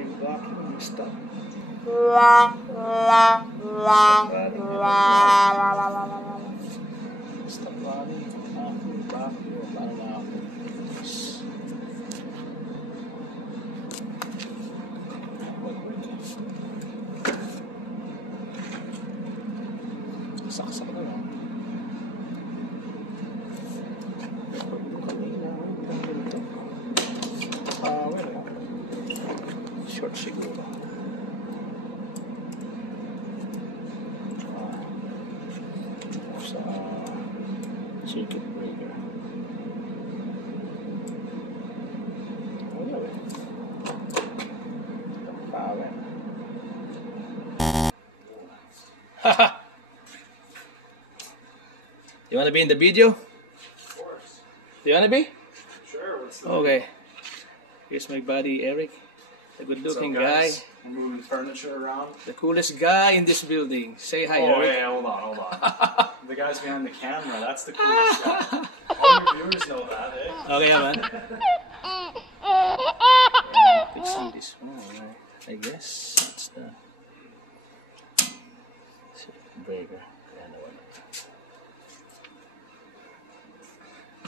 yung vacuum. Stop. Stop running. Vacuum. Para na ako. Saksak na lang. Short siguro. Sa circuit breaker. Wala ba? Power. Haha! You wanna be in the video? Of course. Do you wanna be? Sure, what's the Okay. Here's my buddy Eric. A good-looking guy. I'm moving furniture around. The coolest guy in this building. Say hi, Oh, Eric. yeah, hold on. The guys behind the camera, that's the coolest guy. All your viewers know that, eh? Okay, man. Fixing this one, I guess it's the circuit breaker.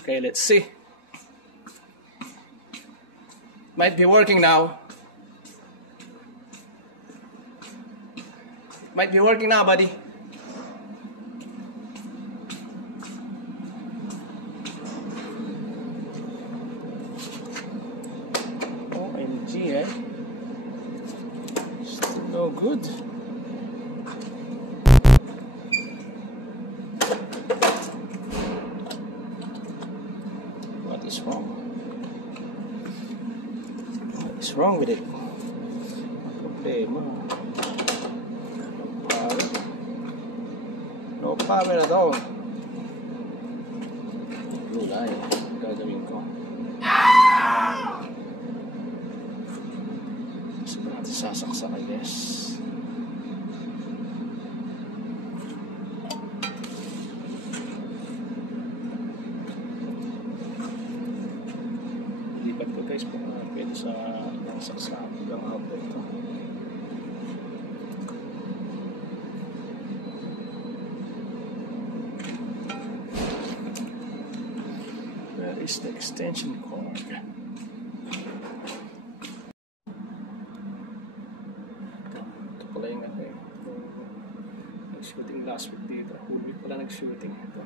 Okay, let's see. Might be working now. Might be working now, buddy. OMG, eh? Still no good. What is wrong? What is wrong with it? Problema. No power at all. Wala eh. Gagawin ko. Gusto ko natin sasaksak, I guess. Lipat ko guys kung pwede sa saksak hanggang outlet ito. Is the extension cord. Ito pala yung ano eh. Nag-shooting last week dito. Whole week pala nag-shooting. Ito.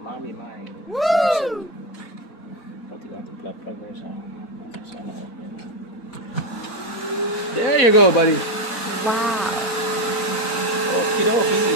Mommy mine. Woo! Pati natin plug sa sana. There you go, buddy. Wow. Okie dokie.